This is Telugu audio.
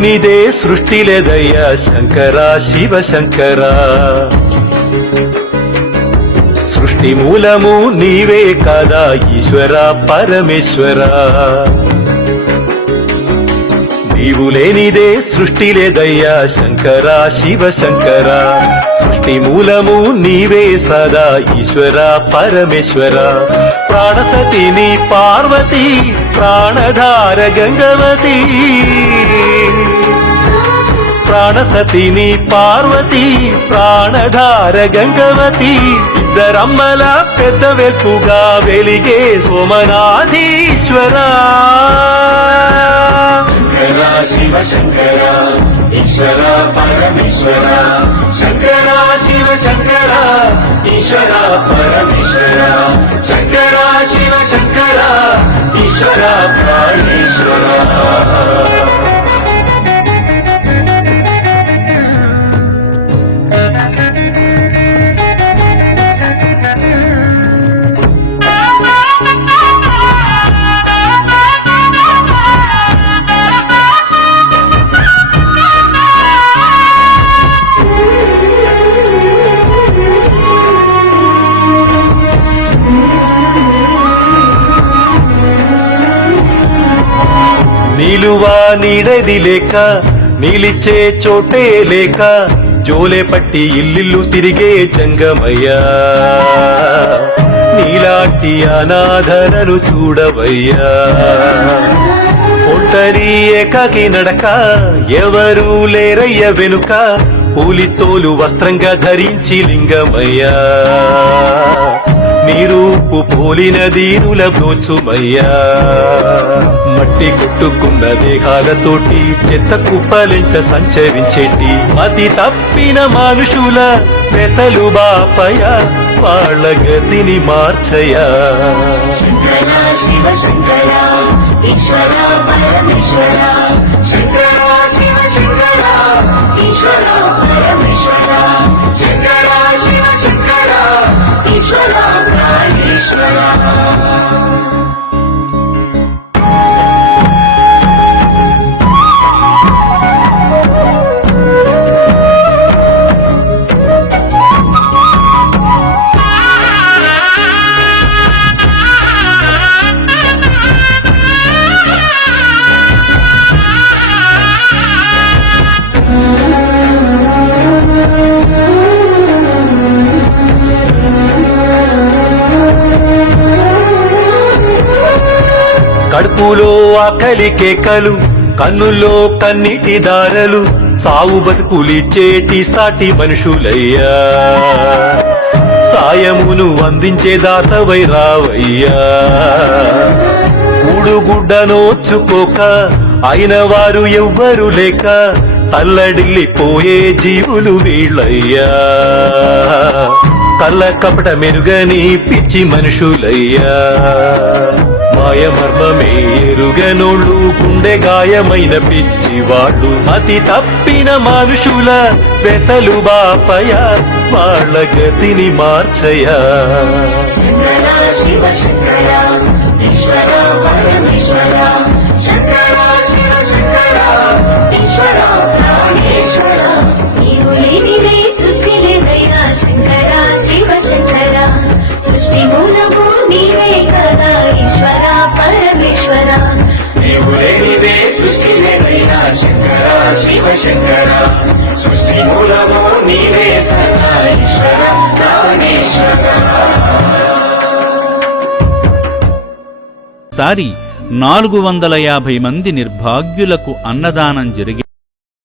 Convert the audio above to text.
లేనిదే సృష్టి లేదయ్యా శంకరా శివ శంకరా. సృష్టి మూలము నీవే కాదా ఈశ్వర పరమేశ్వరా. నీవు లేనిదే సృష్టి లేదయ్యా శంకరా శివ శంకరా. సృష్టి మూలము నీవే సదా ఈశ్వర పరమేశ్వర. ప్రాణసతిని పార్వతి ప్రాణధార గంగవతి. ప్రాణసతిని పార్వతి ప్రాణధార గంగవతి ఇద్దరమ్మల పెద్ద వెలుపుగా వెలిగే సోమనాథీశ్వర శివ శంకర ఈశ్వర పరమేశ్వర శంకర శివ శంకర ఈశ్వర పరమేశ్వర శంకర శివ శంకర ఈశ్వర ప్రాణేశ్వర నిలువా నీడది లేక నిలిచే చోటే లేక జోలే పట్టి ఇల్లిల్లు తిరిగే జంగమయ్యా. నీలాంటి అనాథనను చూడవయ్యా. ఒంటరి ఏకాకి నడక ఎవరూ లేరయ్య వెనుక పూలితోలు వస్త్రంగా ధరించి లింగమయ్యా. నీరూపు పోలిన దీనుల బ్రోచుమయ్యా మట్టి కొట్టుకున్న దేహాలతోటి చెత్త కుప్పలెంట సంచరించేటి అతి తప్పిన మనుషుల పెతలు బాపయ వాళ్ళ గతిని మార్చయా శంకర శివ శంకర ఈశ్వర పరమేశ్వర శంకర శివ శంకర ఈశ్వర కడుపులో ఆకలి కేకలు కన్నుల్లో కన్నీటి దారలు సావు బతుకులిచ్చేటి సాటి మనుషులయ్యా. సాయమును అందించే దాతవై రావయ్యా. కూడుగుడ్డ నోచుకోక అయిన వారు ఎవ్వరు లేక తల్లడిల్లిపోయే జీవులు వీళ్ళయ్యా. కళ్ళ కపట మెరుగని పిచ్చి మనుషులయ్యా. మాయ మర్మమే ఎరుగనోళ్ళు గుండె గాయమైన పిచ్చి వాళ్ళు. అతి తప్పిన మనుషుల పెతలు బాపయ వాళ్ళ గతిని మార్చయా. శంకర శివ శంకర. శివ శంకర సృష్టి మూలము నీవే సదా ప్రాణేశ్వర సారి నాలుగు వందల యాభై మంది నిర్భాగ్యులకు అన్నదానం జరిగి